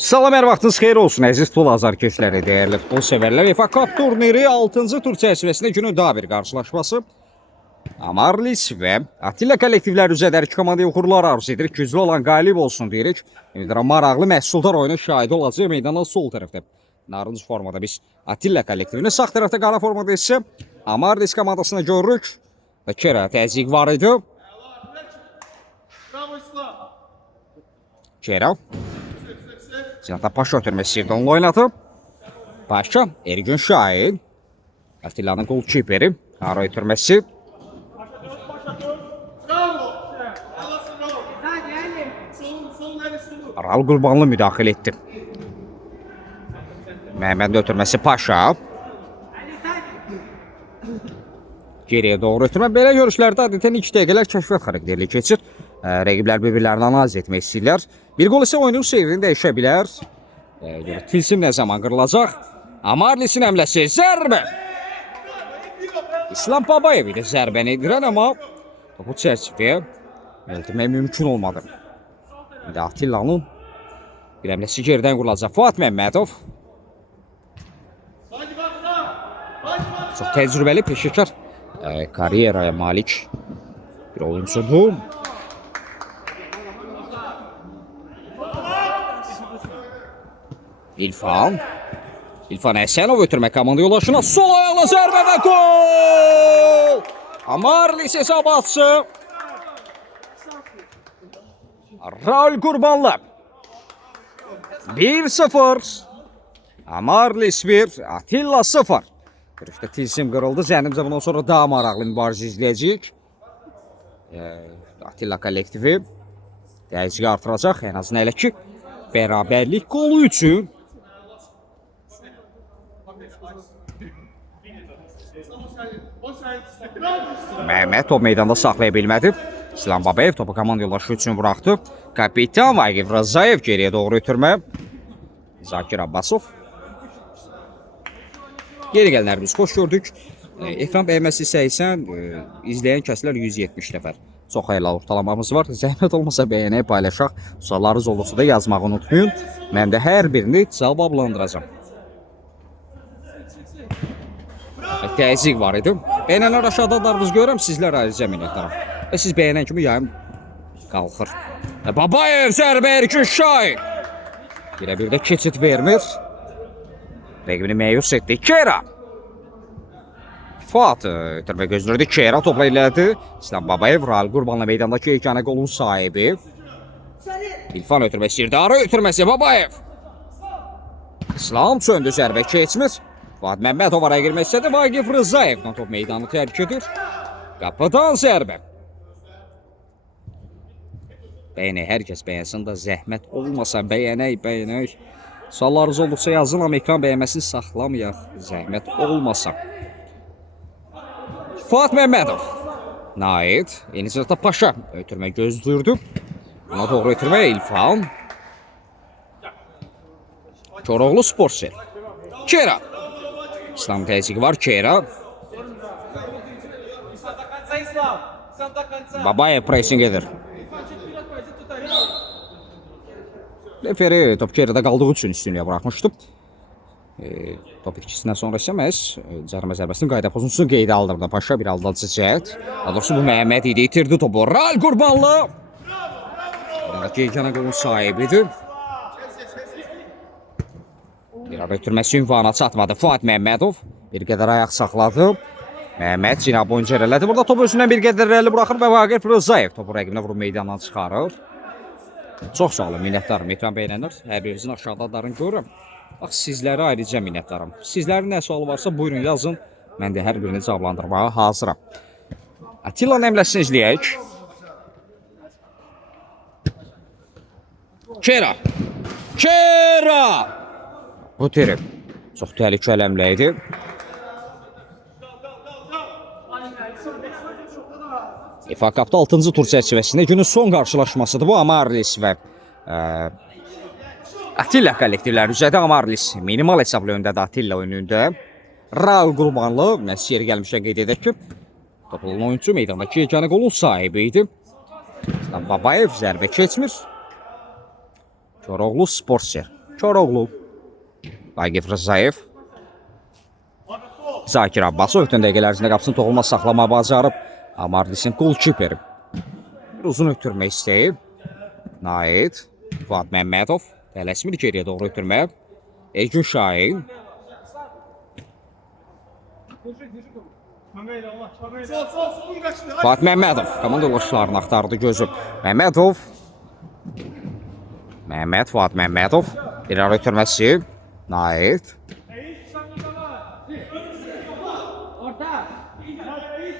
Salam, hər vaxtınız xeyir olsun əziz futbol azarkeşləri, dəyərli futbol sevərlər. UEFA Cup turniri 6-cı tur çərçivəsində günün daha bir qarşılaşması. Amarlis və Atilla kollektivlər üzrə komandaya uğurlar arzu edirik. Güclü olan qalib olsun deyirik. Maraqlı məhsuldar oyunun şahidi olacaq. Meydanın sol tərəfdə narıncı formada biz Atilla kollektivini, sağ tərəfdə qara formada isə Amarlis komandasını görürük. Və Kera təzyiq var idi. Kera Zinata Paşa ötürməsi ilə onunla oynadı. Paşa, Ergün Şahin. Atilla'nın qol kiperi. Ara ötürməsi. Raul Qurbanlı müdaxilə etdi. Məhəmmədin ötürməsi Paşa. Geriyə doğru ötürmə. Belə görüşlərdə adətən 2 dəqiqələr kəşfiyyat xarakterli keçir. Rəqiblər bir-birlərini analiz etmək istəyirlər. Bir gol isə oyunun seyrini dəyişə bilər. Tilsim nə zaman qırılacaq? Amarlisin həmləsi, zərbə! İslam Babayev idi zərbəni edirən, amma bu çərçivəyə eltmək mümkün olmadı. İndi Atilla'nın bir həmləsi geridən qurulacaq. Fuat Məmmədov. Çox təcrübəli, peşəkar karyeraya malik bir oyuncudur. İlfan Əsənov ötürmə komanda yoldaşına sol ayaqla zərbə və gol! Amarlis hesabatçı Raul Qurbanlı 1-0. Amarlis 1, Atilla 0. Görüşdə tilsim qırıldı. Zənnimcə bundan sonra daha maraqlı mübarizə izləyəcəyik. Atilla kollektivi dəyişikliyi artıracaq. En azından elə ki bərabərlik qolu üçün. Məhəmməd top meydanda saxlaya bilmədi. İslam Babayev topu komanda yoldaşı üçün buraxdı. Kapitan Vaqif Rzayev geriyə doğru ötürmə. Zakir Abbasov. Geri gələnlər biz xoş gördük. Ekran bəyənməsi 80, izləyən kəslər 170 nəfər. Çox xeyirli ortalamamız var. Zəhmət olmasa bəyənək, paylaşaq. Suallarınız olursa da yazmağı unutmayın. Mən də hər birini cavablandıracağam. Təzyiq var idi. Bəyənənlər aşağıda darvız görürəm, sizlər ayrıca minnətdaram. Və siz bəyənən kimi yayım qalxır. Babayev zərbə Ergün Şahin. Bir də keçid vermir. Rəqibini məyus etdi. Kera. Fuat ötürmə gözlürdü. Kera topla elədi. İslam Babayev Raul Qurbanlı meydandakı yeganə qolun sahibi. İlfan ötürmə istəyirdi. Ara ötürməsi Babayev. İslam söndü, zərbə keçmir. Fuat Məmmədov araya girmək istədi. Vaqif Rzayev top meydanı tərk edir. Qapıdan zərbə. Bəyənək, hər kəs bəyənsin də zəhmət olmasa bəyənək. Suallarınız olduqsa yazın, amma ekran bəyənməsini saxlamayaq, zəhmət olmasa. Fuat Məmmədov. Naid, yeni sırada Paşa ötürmə gözlürdü. Buna doğru ötürmə İlfan. Koroğlu Sportsel. Kera. İslam təzyiqi var, Kera. Babayev pressing edir. Referi top Kera'da qaldığı üçün üstünlüyə buraxmışdı. Top itkisindən sonra isə məhz cərimə zərbəsinin qayda pozuntusunu qeydə aldırdı. Paşa bir aldadıcı cəhət. Daha doğrusu bu Məhəmməd idi, itirdi topu. Raul Qurbanlı. Yeganə qolun sahibidir. Bir ara ötürməsi ünvana çatmadı. Fuat Məmmədov bir qədər ayaq saxladı. Məhəmməd cinab boyunca irələdi. Burada top özündən bir qədər irəli buraxır və Vaqif Rzayev topu rəqibinə vurub meydandan çıxarır. Çox sağ olun, minnətdarım. Ekran bəyənənlər, hər birinizin aşağıda adlarını görürəm. Bax, sizlərə ayrıca minnətdarım. Sizlərin nə sualı varsa buyurun yazın. Mən də hər birini cavablandırmağa hazıram. Atilla'nın əmləsini izləyək. Kera! Bu terim çox təhlükəli əmlə idi. UEFA Cup'da 6-cı tur çərçivəsində günün son qarşılaşmasıdır bu. Amarlis və Atilla kollektivləri üzrə Amarlis minimal hesablı öndədir Atilla oyununda. Raul Qurbanlı, yeri gəlmişə qeyd edək ki, Topluğun oyuncu meydandakı yeganə qolun sahibi idi. İslam Babayev zərbə keçmir. Koroğlu Sportser. Koroğlu. Vagif Rzayev. Zakir Abbasov ötən dəqiqələr ərzində qapısını toxunmaz saxlamağı bacarıb. Amarlisin golkiperi. Bir uzun ötürmə istəyib. Naid. Fuad Məmmədov. Tələsmir geriyə doğru ötürməyə. Ergün Şahin. Fuad Məmmədov. Komanda yoldaşlarını axtardı gözü. Məmmədov. Məhəmməd Fuad Məmmədov. Bir ara ötürməsi. Naid.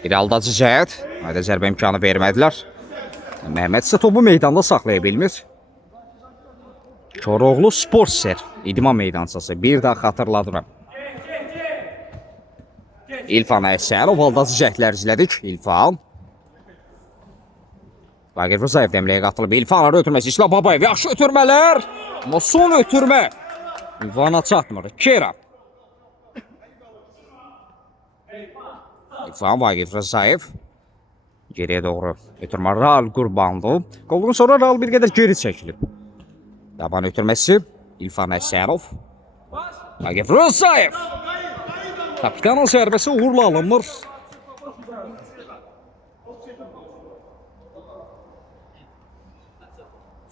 Bir aldacı cəhət. Ayda zərbə imkanı vermədilər. Məhəmməd isə topu meydanda saxlaya bilmir. Koroğlu Sportser. İdman meydançası. Bir daha xatırladıram. İlfan Əsərov aldacı cəhdlər izlədik. İlfan. Vagif Rzayev dəmləyə qatılıb. İlfanları ötürməsi. İslam Babayev. Yaxşı ötürmələr. Amma son ötürmə. İlfana çatmır. Kera. İlfan Vagif Rzayev. Geriyə doğru ötürmə. Raul Qurbanlı. Qoldan sonra Raul bir qədər geri çəkilib. Yaban ötürməsi. İlfan Əsərov. Vagif Rzayev. Kapitanın zərbəsi uğurla alınmır.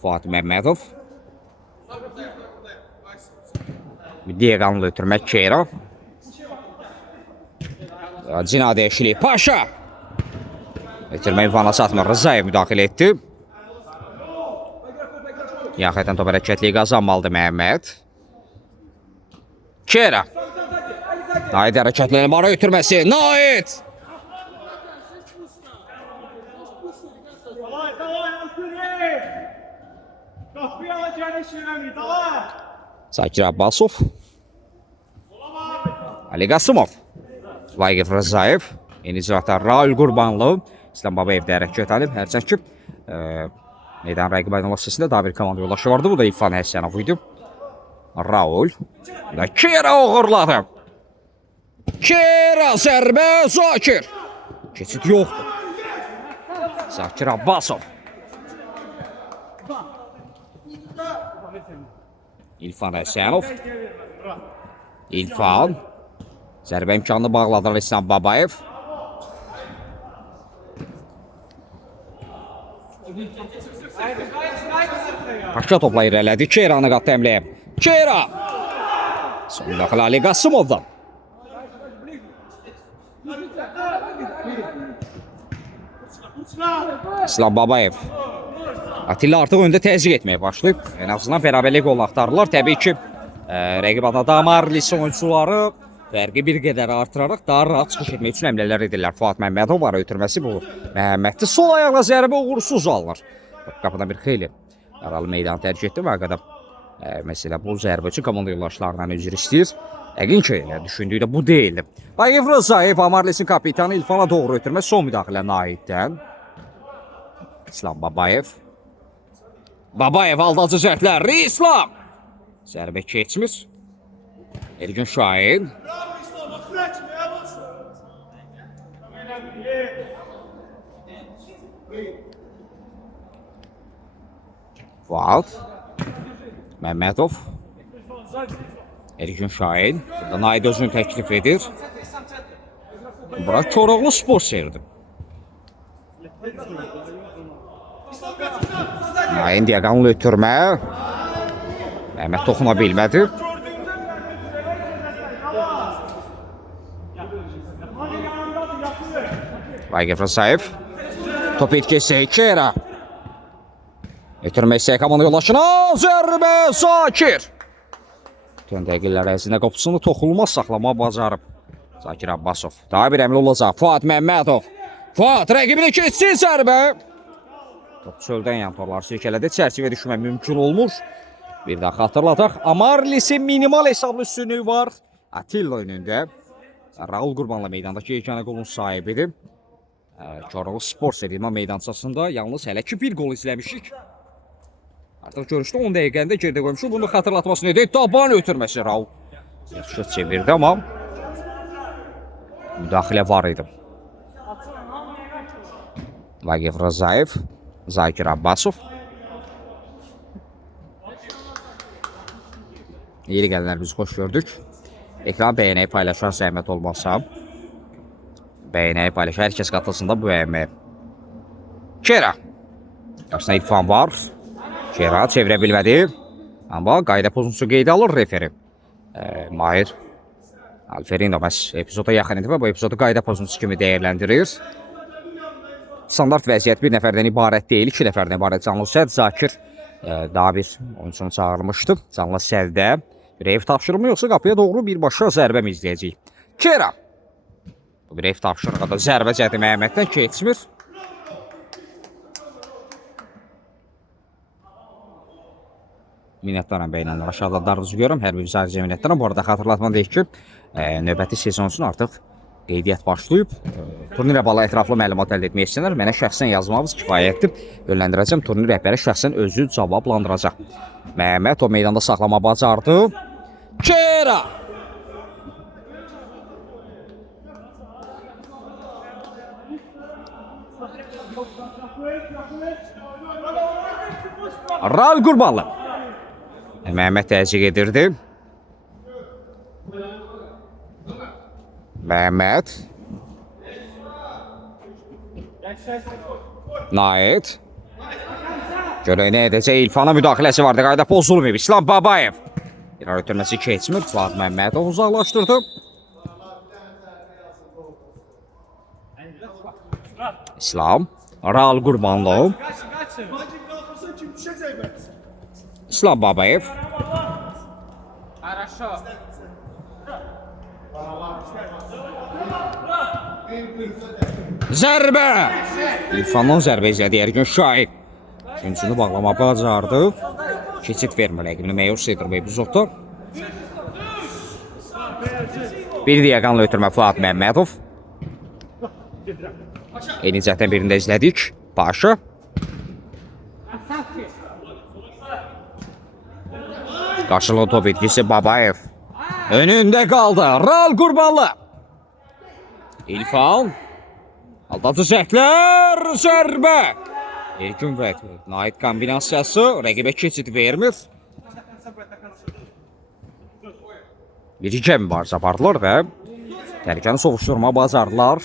Fuad Məmmədov. Diyeqanlı ötürmək Kera. Cinadi Eşli Paşa. Ötürmə İlfana satmır. Rzayev müdaxilə etdi. Yaxədən top hərəkətliyi qazanmalıdır Məhəmməd. Kera. Naid hərəkətliyi mara ötürməsi. Naid. Zakir Abbasov. Ali Qasımov. Vagif Rzayev. Yeni icraatlar Raul Qurbanlı. İslam Babayev də hərəkət alıb. Hərçək ki, meydan rəqib aydınlıq səsində daha bir komanda yoldaşı vardı. Bu da İlfan Həsənov idi. Raul. Kera uğurladı. Kera zərbə Zakir. Keçid yoxdur. Zakir Abbasov. İlfan Həsənov. İlfan. Zərbə imkanını bağladılar İslam Babayev. Paşa topla irələdi. Keranı qatdı əmləyə. Kera. Son müdaxilə Ali Qasımovdan. İslam Babayev. Atilla artıq öndə təzyiq etməyə başlayıb. En azından bərabərlik qol axtarırlar. Təbii ki, rəqib adada Amarlisi oyuncuları fərqi bir qədər artıraraq daha rahat çıxış etmək üçün əmlələr edirlər. Fuad Məmmədov var ötürməsi bu. Məhəmmədli sol ayaqla zərbə uğursuz alınır. Qapıdan bir xeyli aralı meydanı tərcih etdi və qədər məsələ bu zərbə üçün komanda yoldaşlarından üzr istəyir. Yəqin ki, düşündüyü də bu deyildi. Vagif Rzayev Amarlisin kapitanı İlfana doğru ötürmə son müdaxilə Naiddən. İslam Babayev. Babayev aldacı cəhdlər. İslam. Zərbə keçmir. Ergün Şahin. Fuad Məmmədov. Ergün Şahin. Burada Naid özünü təklif edir. Bura Koroğlu Sportserdir. Naid diaqanlı ötürmə. Məhəmməd toxuna bilmədi. Vagif Rzayev. Top etkisi Kera. Ötürmə istəyək komanda yoldaşına. Zərbə Zakir. Tön dəqiqələr ərzində qopusunu toxulmaz saxlamağı bacarıb. Zakir Abbasov. Daha bir əmli olacaq. Fuad Məmmədov. Fuad rəqibini keçsin zərbə. Top çöldən yan torlar sirkələdi. Çərçivə düşmə mümkün olmur. Bir daha xatırladaq. Amarlisin minimal hesablı üstünlüyü var. Atilla önündə. Raul Qurbanlı meydandakı yeganə qolun sahibidir. Koroğlu Sportser idman meydançasında yalnız hələ ki bir qol izləmişik. Artıq görüşdə 10 dəqiqəndə geridə qoymuşuq. Bunu xatırlatmasını edək. Taban ötürməsi Raul. Yaxşı çevirdi amma müdaxilə var idi. Vagif Rzayev, Zakir Abbasov. Yeri gələnlər biz xoş gördük. Ekran bəyənəyi paylaşan zəhmət olmazsa. Bəyənəyi paylaş. Hər kəs qatılsın da bu bəyənməyə. Kera. Qarşısında İrfan var. Kera çevirə bilmədi. Amma qayda pozuntusu qeydə alır referi. Mahir Alferino məhz epizoda yaxın idi və bu epizodu qayda pozuntusu kimi dəyərləndirir. Standart vəziyyət bir nəfərdən ibarət deyil, 2 nəfərdən ibarət canlı sədd. Zakir daha bir oyuncunu çağırmışdı. Canlı səddə bir ev tapşırımı yoxsa qapıya doğru birbaşa zərbə mi izləyəcək? Kera. Bu bir ev tapşırığı da zərbə cəhdi Məhəmməddən keçmir. Minnətdaram bəyənənlər, aşağıdalarınızı görürəm. Hər bir sadəcə minnətdaram. Bu arada xatırlatma deyək ki, növbəti sezon üçün artıq qeydiyyat başlayıb. Turnirə bağlı ətraflı məlumat əldə etmək istəyənlər mənə şəxsən yazmağınız kifayətdir. Yönləndirəcəm. Turnir rəhbəri şəxsən özü cavablandıracaq. Məhəmməd o meydanda saxlama bacardı. Kera! Raul Qurbanlı. Məhəmməd təzyiq edirdi. Məhəmməd. Nait. Görək nə edəcək. İlfana müdaxiləsi vardı. Qayda pozulmayıb. İslam Babayev. İrar ötürməsi keçmir. Fuad Məmmədov uzaqlaşdırdı. İslam. Raul Qurbanlı. İslam Babayev. Zərbə! İrfandan zərbə izlədi Ergün Şahid. Üçüncünü bağlama bacardı. Keçid vermir rəqibini məyus edir bu epizodda. Bir diaqanla ötürmə Fuad Məmmədov. Eyni cəhətdən birində izlədik. Paşa. Qarşılıqlı top etkisi Babayev. Önündə qaldı. Raul Qurbanlı. İlfan. Aldatıcı cəhdlər. Zərbə. Ergün və Nait kombinasiyası rəqibə keçid vermir. Bir-iki mübarizə apardılar və təhlükəni soğuşdurma bacardılar.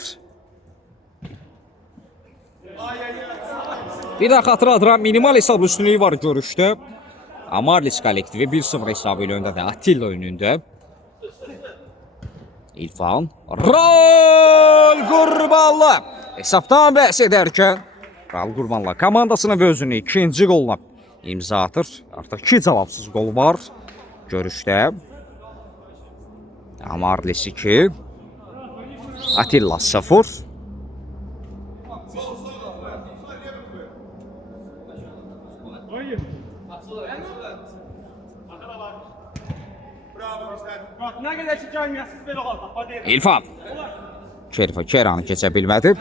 Bir daha xatırladıram, minimal hesab üstünlüyü var görüşdə. Amarlis kollektivi 1-0 hesabı ilə öndədir. Attila önündə. İlfan. Raul Qurbanlı. Hesabdan bəhs edərkən Raul Qurbanlı komandasına və özünü ikinci qoluna imza atır. Artıq 2 cavabsız qol var görüşdə. Amarlis 2. Attila 0. İlfan. Kera'nı keçə bilmədi.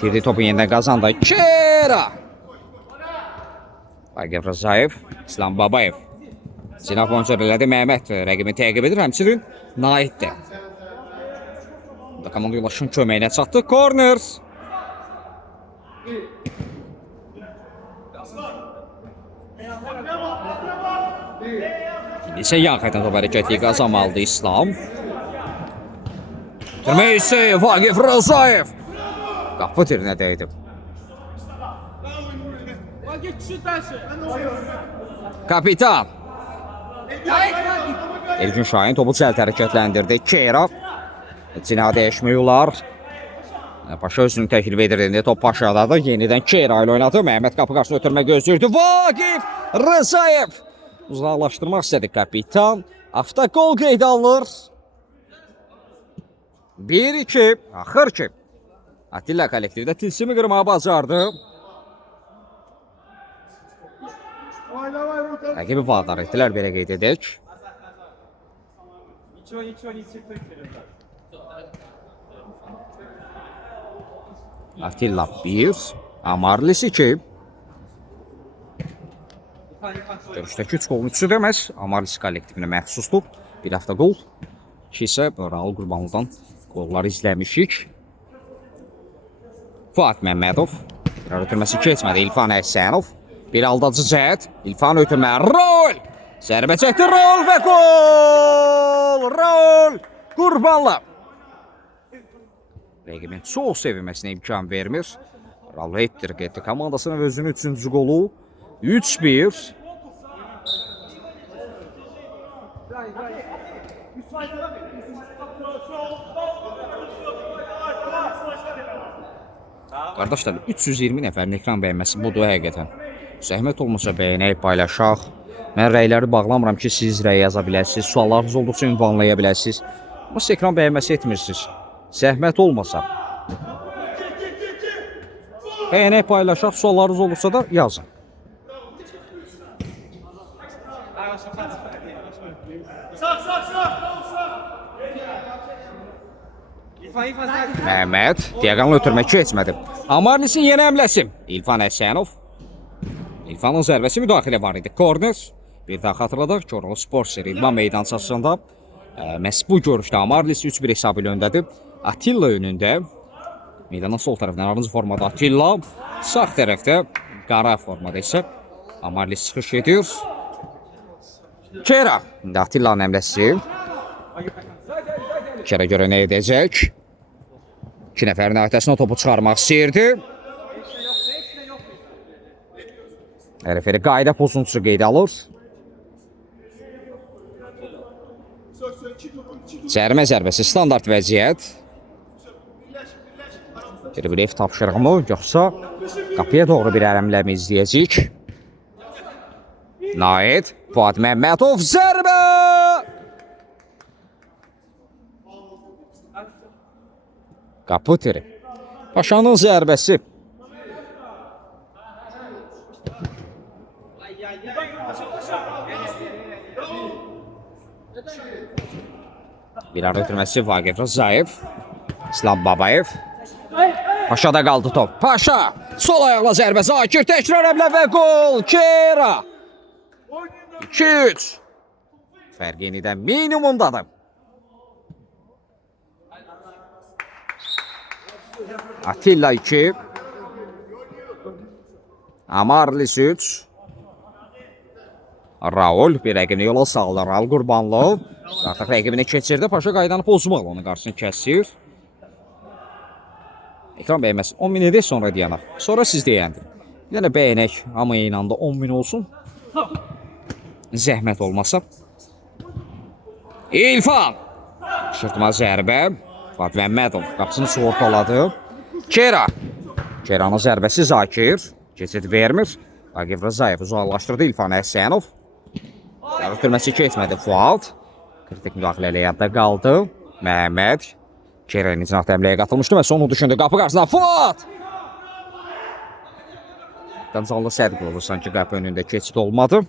Tirdi topu yenidən qazandı. Kera! Vagif Rzayev, İslam Babayev. Sinaf Bonçer elədi. Məhəmməd rəqibini təqib edir. Həmçinin Nait'dir. Komanda yoldaşın köməyinə çatdı. Corner. İndi isə yan xətdən top hərəkətliyi qazanmalıdır İslam. Türmeysi Vagif Rzayev. Qapı tirinə dəydi. Kapitan. Ergün Şahin topu cəld hərəkətləndirdi. Kera. Cina dəyişmiyorlar. Paşa özünü təklif edir. Top Paşa'dadır. Yenidən Kera ilə oynadı. Məhəmməd qapı qarşısında ötürmə gözləyirdi. Vagif Rzayev. Uzaqlaşdırmaq istədi kapitan. Avtogol qeydə alınır. 1-2. Axır ki. Attila kollektivdə tilsimi qırmağı bacardı. Rəqibi vadar etdilər, belə qeyd edək. Attila 1. Amarlis 2. Görüşdəki 3 qolun 3'ü deməz. Amarlis kollektivinə məxsusdur. Bir hafta qol. 2 isə Raul Qurbanlıdan qollar izləmişik. Fuad Məmmədov. Bir ötürməsi keçmədi İlfan Əhsənov. Bir aldadıcı cəhət. İlfan ötürmə. Raul! Zərbə çəkdi Raul və gol! Raul Qurbanlı. Rəqibin çox sevinməsinə imkan vermir. Raul etdirq etdi komandasına və özünün 3-cü qolu. 3-1. Qardaşlar, 320 nəfərin ekran bəyənməsi budur həqiqətən. Zəhmət olmasa bəyənək, paylaşaq. Mən rəyləri bağlamıram ki, siz rəy yaza biləsiniz. Suallarınız olduqca ünvanlaya biləsiniz. Amma siz ekran bəyənməsi etmirsiniz. Zəhmət olmasa. Bəyənək, paylaşaq. Suallarınız olduqca da yazın. Məhəmməd, diaqonal ötürmə keçmədi. Amarlisin yeni həmləsi. İlfan Əhsənov. İlfanın zərbəsi müdaxilə var idi. Korner. Bir daha xatırladaq. Çorlu Spor idman meydançasında məhz bu görüşdə Amarlis 3-1 hesabı ilə öndədir. Atilla önündə. Meydanın sol tərəfindən arınız formada Atilla. Sağ tərəfdə qara formada isə Amarlis çıxış edir. Kera. İndi Atilla'nın həmləsi. Kera görə nə edəcək? 2 nəfərin ayətəsinə topu çıxarmaq istəyirdi. Referi qayda pozuntusu qeydə alır. Cərimə zərbəsi standart vəziyyət. Bir ev tapşırıqmı, yoxsa qapıya doğru bir ərəmləmi izləyəcək. Naid, Fuad Məmmədov zərbə! Qapı tiri. Paşanın zərbəsi. Bir arada ötürməsi Vaqif Rzayev. İslam Babayev. Paşada qaldı top. Paşa! Sol ayaqla zərbə. Zakir təkrar əmlə və gol. Kera! 2-3. Fərq yenidən minimumdadır. Atilla 2. Amarlis 3. Raul bir rəqibini yola saldı. Raul Qurbanlı. Artıq rəqibini keçirdi. Paşa qaydanı pozmaqla onun qarşısını kəsir. Ekran bəyənməsi 10 min edək, sonra deyanaq. Sonra siz deyəndir. Bir dənə bəyənək, amma inanda 10 min olsun. Zəhmət olmasa. İlfan. Şırtma zərbə. Fuad Məmmədov qapısını sığortaladı. Kera. Keranın zərbəsi Zakir. Keçid vermir. Vaqif Rzayev uzaqlaşdırdı İlfan Əhsənov. Ötürməsi keçmədi Fuad. Kritik müdaxilə ilə yadda qaldı. Məhəmməd. Kera'nın icraat əmləyə qatılmışdı və sonu düşündü. Qapı qarşısına Fuad. Canlı sədq olur. Sanki qapı önündə keçid olmadı.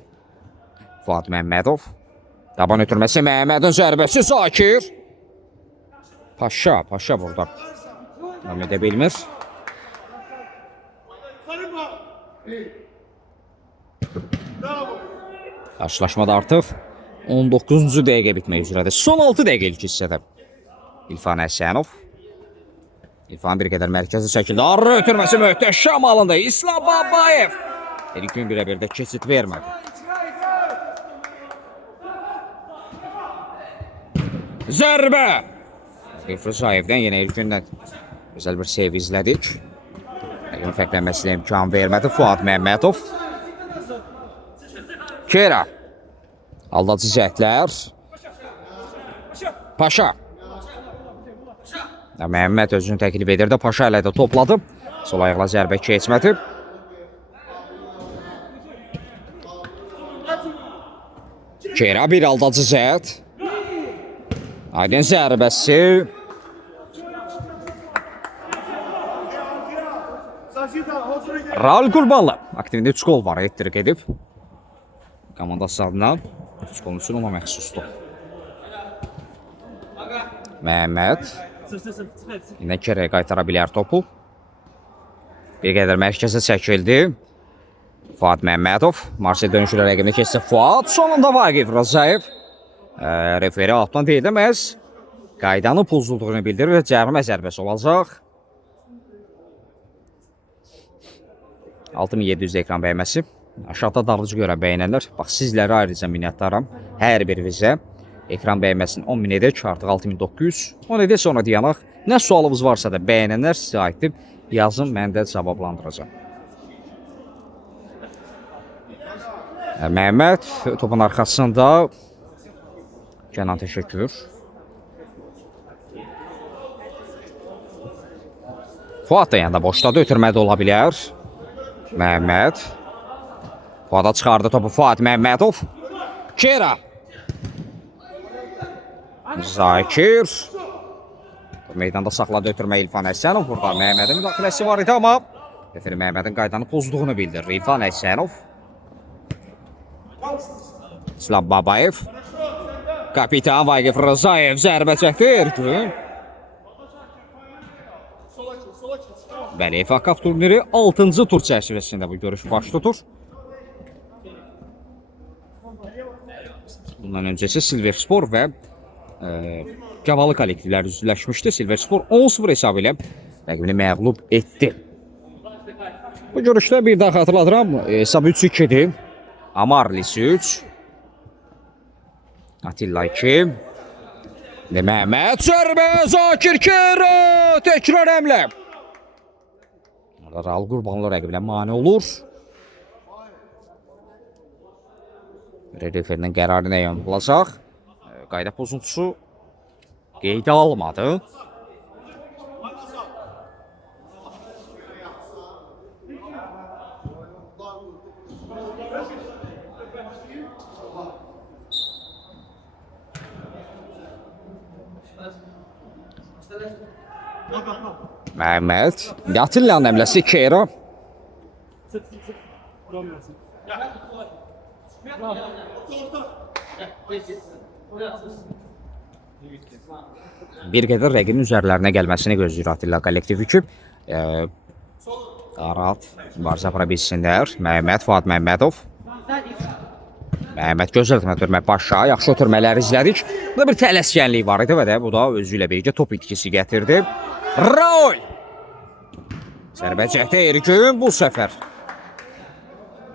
Fuad Məmmədov. Daban ötürməsi Məhəmmədin zərbəsi Zakir. Paşa burada. Devam edə bilmir. Qarşılaşmada artıq 19-cu dəqiqə bitmək üzrədir. Son 6 dəqiqə ilk hissədə. İlfan Əhsənov. İlfan bir qədər mərkəzi şəkildə arı ötürməsi möhtəşəm alında. İslam Babayev. İlk gün birə-birdə keçid vermədi. Zərbə. Rzaevdən yenə ilk gündən gözəl bir seyv izlədik. Rəqibin fərqlənməsinə imkan vermədi Fuad Məmmədov. Kera. Aldadıcı cəhdlər. Paşa. Məhəmməd özünü təklif edirdi. Paşa ilə də topladı. Sol ayaqla zərbə keçmədi. Kera bir aldadıcı cəhd. Aydın zərbəsi. Raul Qurbanlı. Aktivində 3 gol var, ettirik edib. Komandası adına 3 golun üçün ona məxsusdur. Məhəmməd. Yine Kera'ya qaytara bilər topu. Bir qədər mərkəzə çəkildi. Fuad Məmmədov. Marcel dönüşülə rəqibini keçdi Fuad. Sonunda Vaqif Rzayev. Referi altdan deyiləməz. Qaydanın pozulduğunu bildirir və cərimə zərbəsi olacaq. 6700 ekran bəyənməsi. Aşağıda dalıcı görən bəyənənlər, bax sizlərə ayrıca minnətdaram. Hər birinizə ekran bəyənməsini 10.000 edək, artıq 6900. 10 edək sonra dayanaq. Nə sualınız varsa da bəyənənlər sizə aiddir. Yazın, mən də cavablandıracağam. Məhəmməd topun arxasında. Kənan təşəkkür. Fuad da yanında boşladı, ötürmədə ola bilər. Məhəmməd. Fuada çıxardı topu Fuad Məmmədov. Kera. Zakir. Meydanda saxladı ötürmə İlfan Əsənov. Burada Məhəmmədin müdaxiləsi var idi, amma Məhəmmədin qaydanı pozduğunu bildirir. İlfan Əsənov. İslam Babayev. Kapitan Vaqif Rızayev zərbə çəkdi. Ergün. Bəli, FA Cup turniri 6-cı tur çərçivəsində bu görüş baş tutur. Bundan öncəsi Silverspor və Cavalı kollektivlər üzləşmişdi. Silverspor 10-0 hesabı ilə rəqibini məğlub etdi. Bu görüşdə bir daha xatırladıram. Hesab 3-2-dir. Amarlis 3. Atilla 2. Məhəmməd zərbə, Zakir Kera. Təkrar həmlə. Raul Qurbanlı rəqibinə mane olur. Referinin qərarı nə yön olacaq? Qayda pozuntusu qeydə almadı. Məhəmməd. Atilla'nın əmləsi Kera. Bir qədər rəqibin üzərlərinə gəlməsini gözləyir Atilla kollektivi ki, rahat mübarizə apara bilsinlər. Məhəmməd, Fuad Məmmədov. Məhəmməd gözəl ötürmə başa, yaxşı ötürmələri izlədik. Burada bir tələskənlik var idi və də bu da özü ilə birgə top itkisi gətirdi. Raul! Zərbə çəkdi Ergün bu səfər.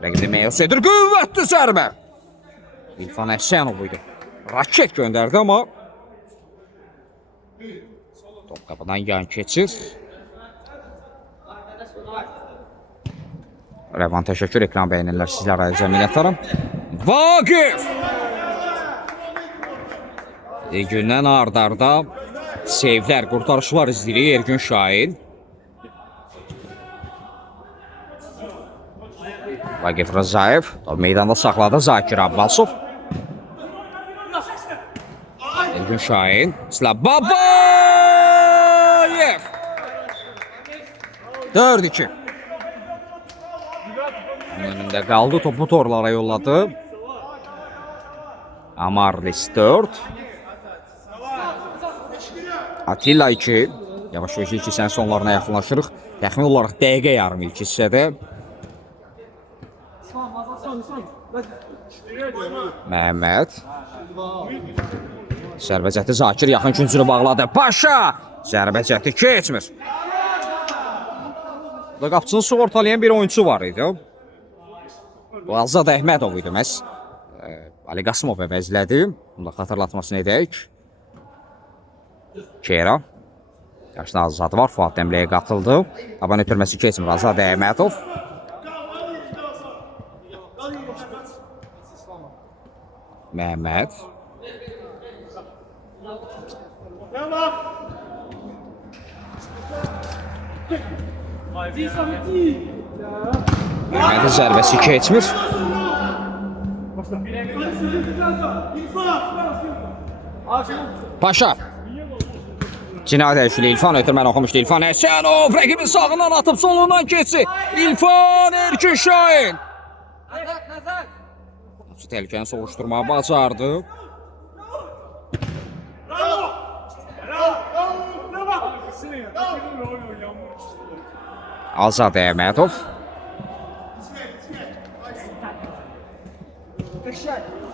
Rəqibini məyus edir, qüvvətli zərbə. İlfan Əsənov idi. Raket göndərdi, amma top qapıdan yan keçir. Rəvan təşəkkür, ekran bəyənirlər, sizlərə minnətdaram. Vaqif! Ergündən ard-arda sevlər, qurtarışlar izləyir Ergün Şahin. Vaqif Rızayev meydanda saxladı Zakir Abbasov. Ergün Şahin. İslam Babayev. 4-2. Önündə qaldı, topu torlara yolladı. Amarlis 4. Atilla 2. Yavaş-yavaş ilk hissənin sonlarına yaxınlaşırıq. Təxmin olaraq dəqiqə yarım ilk hissədə. Məhəmməd. Zərbəcəti Zakir yaxın küncünü bağladı. Paşa! Zərbəcəti keçmir. Burada qapçını sığortalayan bir oyuncu var idi. Bu Azad Əhmədov idi məhz. Ali Qasımov əvəzlədi. Bunu da xatırlatmasını edək. Kera. Yaşlı Azad var. Fuad Dəmləyə qatıldı. Taban ötürməsi keçmir. Azad Əhmədov. Məhəmməd. Məhəmmədin zərbəsi keçmir. Paşa. Cinayət əşli İlfan ötürməni oxumuşdu. İlfan Əsənov rəqibin sağından atıb solundan keçsi. İlfan Ergün Şahin. Təhlükəni soğuşturmağı bacardı. Azad Əhmədov.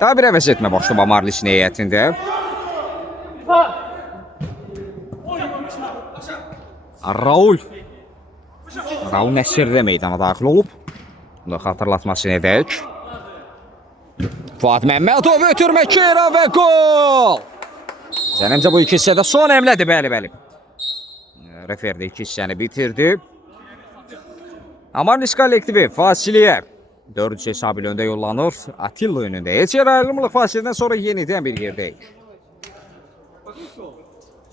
Daha bir əvəz etmə başlama Marlis'in heyətində. Raul Nəsirdə meydana daxil olub. Bunu xatırlatmasını edək. Fuad Məmmədov ötürmə Keyra və gol! Zənimcə bu iki hissədə son əmlədir, bəli. Referdə iki hissəni bitirdi. Amarlis kollektivi fasiliyə 4-3 hesabı önündə yollanır. Atilla önündə. Heç yer ayrılmırıq fasilədən sonra yenidən bir yerdəyik.